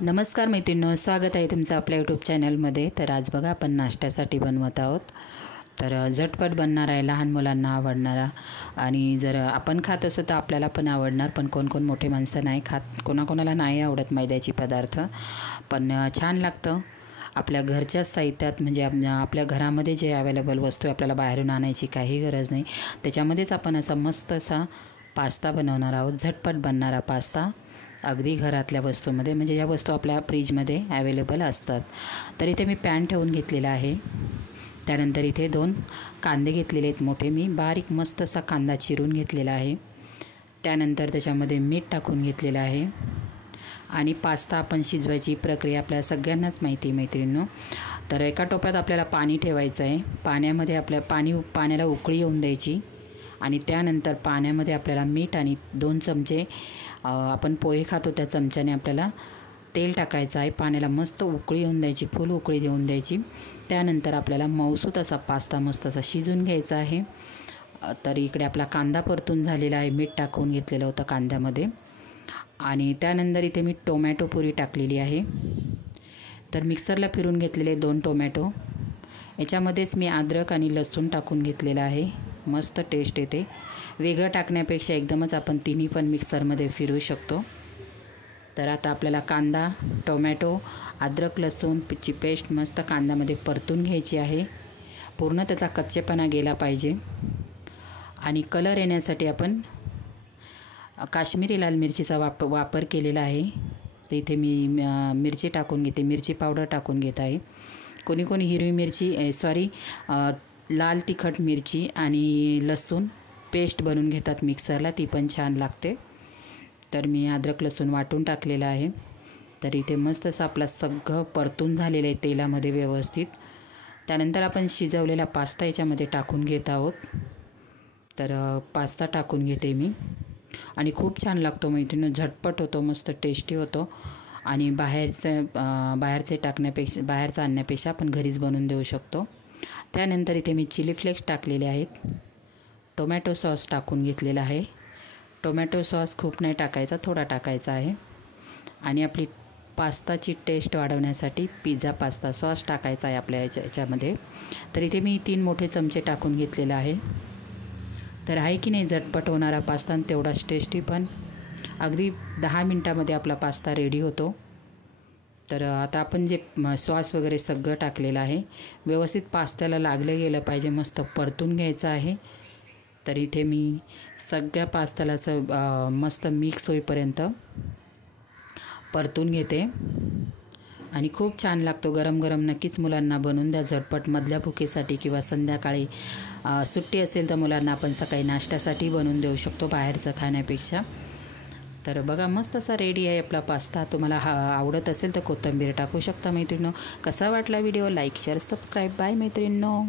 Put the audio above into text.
नमस्कार मैत्रिणींनो, स्वागत आहे तुमचं आपल्या यूट्यूब चॅनलमध्ये। तर आज बघा आपण नाश्त्यासाठी बनवत आहोत। तर झटपट बनणार आहे, लहान मुलांना आवडणारा आणि जर आपण खात असो तर आपल्याला पण आवडणार। पण कोण मोठे माणसं नाही खात, कोणाकोणाला नाही आवडत मैद्याची पदार्थ, पण छान लागतं। आपल्या घरच्याच साहित्यात म्हणजे आपल्या घरामध्ये जे अवेलेबल वस्तू आपल्याला बाहेरून आणायची काही गरज नाही, त्याच्यामध्येच आपण असा मस्त असा पास्ता बनवणार आहोत। झटपट बनणारा पास्ता अगदी घरातल्या वस्तूमध्ये, म्हणजे या वस्तू आपल्या फ्रीजमध्ये अवेलेबल असतात। तर इथे मी पॅन ठेवून घेतलेला आहे। त्यानंतर इथे 2 कांदे घेतलेले आहेत मोठे, मी बारीक मस्त असा कांदा चिरून घेतलेला आहे। त्यानंतर त्याच्यामध्ये मीठ टाकून घेतलेलं आहे आणि पास्ता आपण शिजवायची प्रक्रिया आपल्याला सगळ्यांनाच माहिती आहे मैत्रिणींनो। तर एका टोपात आपल्याला पाणी ठेवायचं आहे। पाण्यामध्ये पाण्याला उकळी येऊन द्यायची आणि त्यानंतर पाण्यामध्ये आपल्याला मीठ आणि 2 चमचे आपण पोहे खातो त्या चमच्याने आपल्याला तेल टाकायचं आहे। पाण्याला मस्त उकळी येऊन द्यायची, फुल उकळी देऊन द्यायची। त्यानंतर आपल्याला मऊसूत असा पास्ता मस्त असा शिजून घ्यायचा आहे। तर इकडे आपला कांदा परतून झालेला आहे, मीठ टाकून घेतलेलं होतं कांद्यामध्ये आणि त्यानंतर इथे मी टोमॅटो प्युरी टाकलेली आहे। तर मिक्सरला फिरून घेतलेले 2 टोमॅटो, याच्यामध्येच मी अद्रक आणि लसूण टाकून घेतलेलं आहे। मस्त टेस्ट येते, वेगळं टाकण्यापेक्षा एकदमच आपण तिन्ही पण मिक्सरमध्ये फिरवू शकतो। तर आता आपल्याला कांदा, टोमॅटो, अद्रक लसूणची पेस्ट मस्त कांद्यामध्ये परतून घ्यायची आहे, पूर्ण त्याचा कच्चेपणा गेला पाहिजे। आणि कलर येण्यासाठी आपण काश्मीरी लाल मिरचीचा वापर केलेला आहे। तर इथे मी मिरची टाकून घेते, मिरची पावडर टाकून घेत आहे। कोणी हिरवी मिरची लाल तिखट मिरची आणि लसूण पेस्ट बनवून घेतात मिक्सरला, ती पण छान लागते। तर मी अद्रक लसूण वाटून टाकलेलं आहे। तर इथे मस्त असं आपला सगळं परतून झालेलं आहे तेलामध्ये व्यवस्थित। त्यानंतर आपण शिजवलेला पास्ता याच्यामध्ये टाकून घेत आहोत। तर पास्ता टाकून घेते मी आणि खूप छान लागतो मैत्रिणी, झटपट होतो, मस्त टेस्टी होतो आणि बाहेरचं आणण्यापेक्षा आपण घरीच बनवून देऊ शकतो। त्यानंतर इथे मी चिली फ्लेक्स टाकलेले आहेत, टोमॅटो सॉस टाकून घेतलेला आहे। टोमॅटो सॉस खूप नाही टाकायचा, थोडा टाकायचा आहे आणि आपली पास्ताची टेस्ट वाढवण्यासाठी पिझ्झा पास्ता सॉस टाकायचा आहे आपल्या याच्यामध्ये। तर इथे मी 3 मोठे चमचे टाकून घेतलेला आहे। तर आहे की नाही झटपट होणारा पास्ता आणि तेवढाच टेस्टी पण, अगदी 10 मिनटामध्ये आपला पास्ता रेडी होतो। तर आता आपण जे सॉस वगैरे सगळं टाकलेलं आहे, व्यवस्थित पास्त्याला लागलं गेलं पाहिजे, मस्त परतून घ्यायचं आहे। तर इथे मी सगळ्या पास्त्याला असं मस्त मिक्स होईपर्यंत परतून घेते आणि खूप छान लागतो। गरम गरम नक्कीच मुलांना बनवून द्या झटपट, मधल्या भुकेसाठी किंवा संध्याकाळी सुट्टी असेल तर मुलांना आपण सकाळी नाश्त्यासाठी बनवून देऊ शकतो बाहेरचं खाण्यापेक्षा। तर बघा मस्त असा रेडी आहे आपला पास्ता। तुम्हाला आवडत असेल तर कोथिंबीर टाकू शकता मैत्रिणींनो। कसा वाटला video, like share subscribe, bye मैत्रिणींनो।